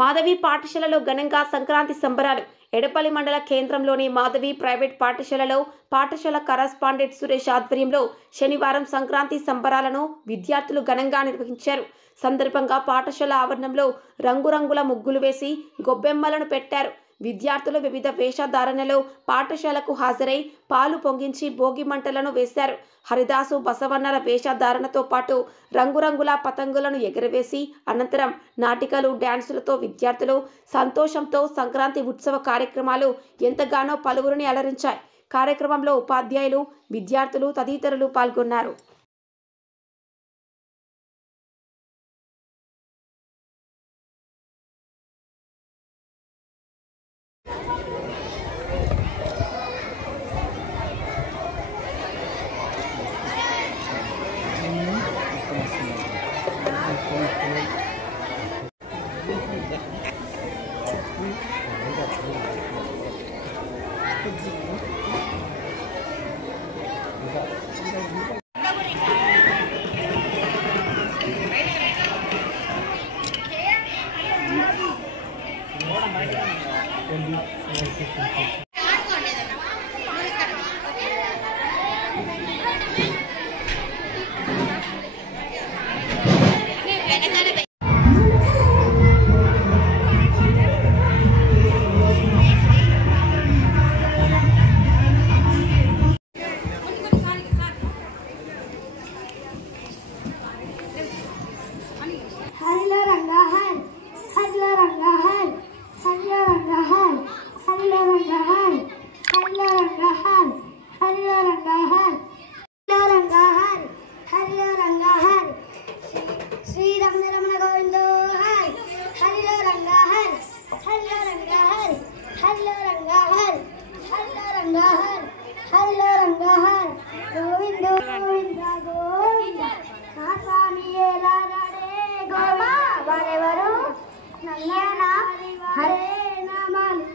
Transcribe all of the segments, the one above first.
మాధవి పాఠశాలలో ఘనంగా సంక్రాంతి సంబరాలు. ఎడపల్లి మండల కేంద్రంలోని మాధవి ప్రైవేట్ పాఠశాలలో పాఠశాల కరస్పాండెంట్ సురేష్ ఆధ్వర్యంలో శనివారం సంక్రాంతి సంబరాలను విద్యార్థులు ఘనంగా నిర్వహించారు. సందర్భంగా పాఠశాల ఆవరణంలో రంగురంగుల ముగ్గులు వేసి గొబ్బెమ్మలను పెట్టారు. విద్యార్థులు వివిధ వేషధారణలో పాఠశాలకు హాజరై పాలు పొంగించి భోగి మంటలను వేశారు. హరిదాసు బసవన్నల వేషధారణతో పాటు రంగురంగుల పతంగులను ఎగరవేసి అనంతరం నాటికలు, డ్యాన్సులతో విద్యార్థులు సంతోషంతో సంక్రాంతి ఉత్సవ కార్యక్రమాలు ఎంతగానో పలువురిని అలరించాయి. కార్యక్రమంలో ఉపాధ్యాయులు, విద్యార్థులు తదితరులు పాల్గొన్నారు.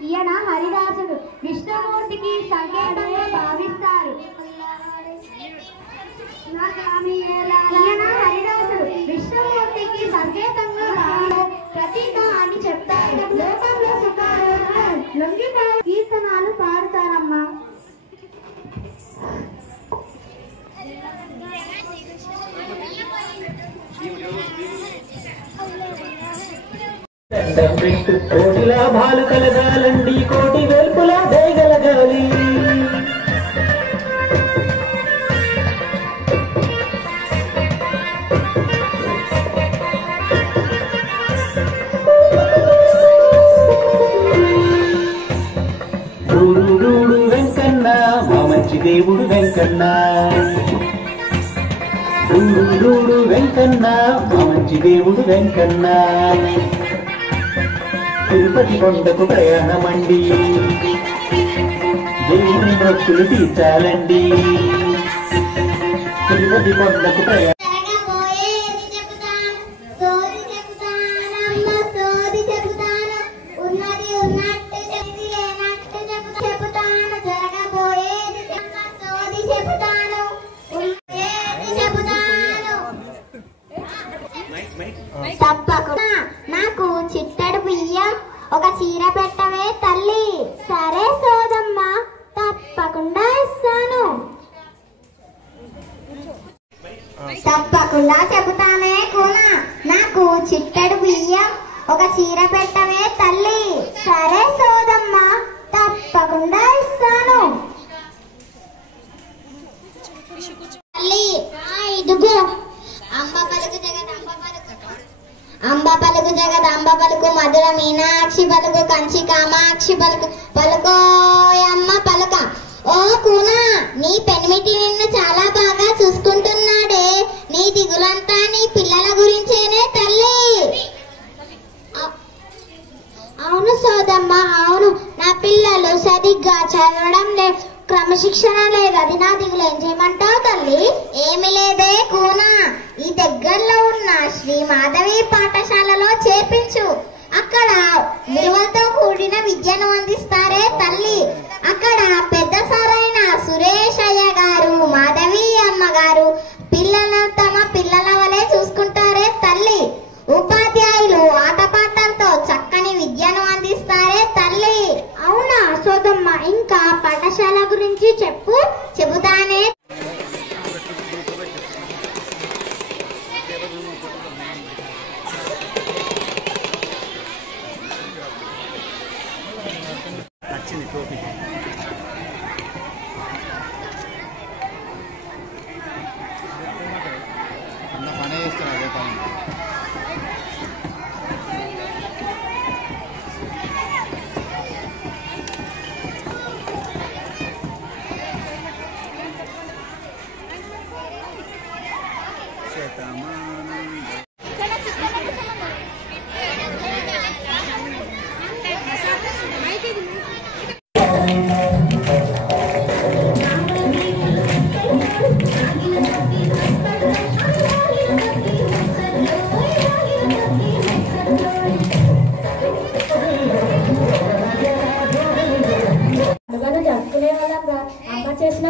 ఈయన హరిదాసుడు విష్ణుమూర్తికి సంకేతంగా భావిస్తారు. ఈయన హరిదాసుడు విష్ణుమూర్తికి సంకేతంగా ప్రతీక అని చెప్తారు. లోకంలో సుఖాలు లొంగిత కీర్తనాలు పాడుతారమ్మా. కోటి లాభాలు కలగాలండి, కోటి వెల్పులా దయగలగాలి. రూడు వెంకన్న మా మంచి దేవుడు వెంకన్న, రూడు వెంకన్న మా మంచి దేవుడు వెంకన్న. తిరుపతి కొండకు ప్రయాణమండి, దేవుని భక్తులు తీర్చాలండి. తిరుపతి కొండకు ప్రయాణం తప్పకుండా నాకు చిట్టడు బియ్యం ఒక చీర పెట్టవే తల్లి. సరే సోదమ్మ, తప్పకుండా ఇస్తాను. తప్పకుండా చెబుతానే కూనా, నాకు చిట్టడు బియ్యం ఒక చీర పెట్టవే తల్లి. సరే సోదమ్మ, తప్పకుండా ఇస్తాను. తల్లి ఇదిగో అంబ పలుకు జగదంబ పలుకు, అంబ పలుకు జగదంబ పలుకు, మధుర మీనాక్షి పలుకు, కంచి కామాక్షి పలుకు, పలుకోయమ్మ పలుక. ఓ కూనా, నీ పెనిమిటి నిన్ను చాలా బాగా చూసుకుంటున్నాడే, నీ దిగులంతా నీ పిల్లల గురించేనే తల్లి. అవును సోదమ్మ, అవును. నా పిల్లలు సరిగ్గా చదవడం లేదు, క్రమశిక్షణ లేదు. అది నా దిగులు. ఏం చేయమంటావు తల్లి? ఏమి లేదే కూనా, ఈ దగ్గరలో ఉన్న శ్రీ మాధవి పాఠశాలలో చేర్పించు. అక్కడ విలువతో కూడిన విద్యను అందిస్తారే తల్లి. అక్కడ పెద్ద సారైన సురేష్ అయ్య గారు, మాధవి అమ్మగారు పిల్లలను తమ పిల్లల వలె చూసుకుంటారే తల్లి. ఉపాధ్యాయులు ఆటపాటలతో చక్కని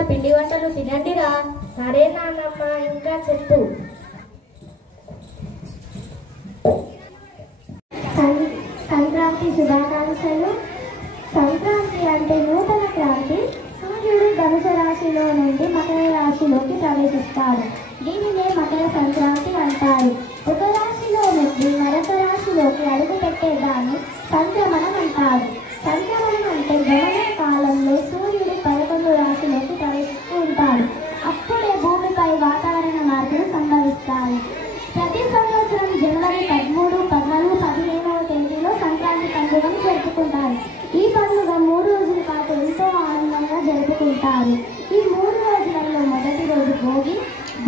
పిండి వంటలు తినండిరా. సరే నాన్నమ్మ, ఇంకా చెప్పు. సంక్రాంతి శుభాకాంక్షలు. సంక్రాంతి అంటే నూతన క్రాంతి. సూర్యుడు ధనుసు రాశిలో నుండి మకర రాశిలోకి ప్రవేశిస్తాడు. దీనినే మకర సంక్రాంతి అంటారు. ఒక రాశిలో నుండి మరొక రాశిలోకి అడుగు పెట్టేదాన్ని సంక్రమణం అంటారు. సంక్రమణం అంటే గమన కాలంలో సూర్యుడు 11 రాశిలోకి ప్రవేశిస్తూ ఉంటాడు. అప్పుడే భూమిపై వాతావరణ మార్పులు సంభవిస్తాయి. ప్రతి సంవత్సరం జనవరి 13, 14, 15వ తేదీలో సంక్రాంతి పండుగను జరుపుకుంటారు. ఈ పండుగ 3 రోజుల పాటు ఎంతో ఆనందంగా జరుపుకుంటారు. ఈ 3 రోజులలో మొదటి రోజు భోగి.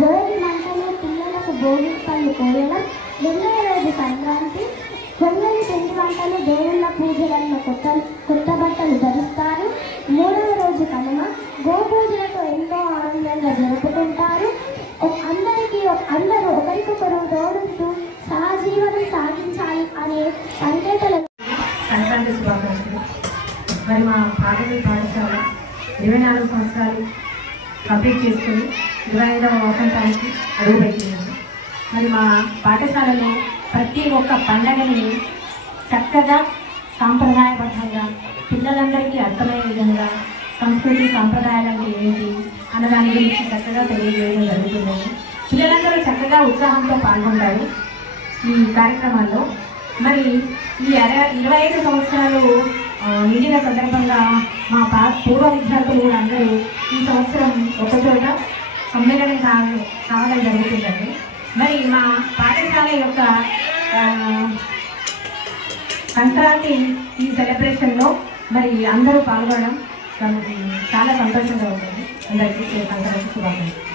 భోగి మంటలు, పిల్లలకు భోగి పళ్ళు కోయడం. రెండవ రోజు సంక్రాంతి. కొందరు పిండి వంటలు, దేవుళ్ళ పూజలను కొత్త బట్టలు ధరిస్తారు. మూడవ రోజు కనుమ. గోపూజలతో ఎంతో ఆనందంగా జరుపుకుంటారు. అందరూ ఒకరికొకరు తోడుతూ సహజీవనం సాగించాలి అనే సంకేతాలను. సంక్రాంతి శుభాకాంక్షలు. మరి మా ప్రాథమిక పాఠశాల 24 సంవత్సరాలు కంప్లీట్ చేసుకుని 25వ వసంతానికి అడుగుపెట్టినాము. మరి మా పాఠశాలలో ప్రతి ఒక్క పండగని చక్కగా సాంప్రదాయబద్ధంగా పిల్లలందరికీ అర్థమయ్యే విధంగా సంస్కృతి సాంప్రదాయాలంటే ఏంటి అన్న దాని గురించి చక్కగా తెలియజేయడం జరుగుతుందని పిల్లలందరూ చక్కగా ఉత్సాహంతో పాల్గొంటారు ఈ కార్యక్రమాల్లో. మరి ఈ 25 సంవత్సరాలు నిండిన సందర్భంగా మా పూర్వ విద్యార్థులు కూడా అందరూ ఈ సంవత్సరం ఒకచోట సమ్మేళనం కావడం జరుగుతుందండి. మరి మా పాఠశాల యొక్క సంక్రాంతి ఈ సెలబ్రేషన్లో మరి అందరూ పాల్గొనడం చాలా సంతోషంగా ఉంటుంది. అందరికీ సంక్రాంతి శుభాకాంక్షలు.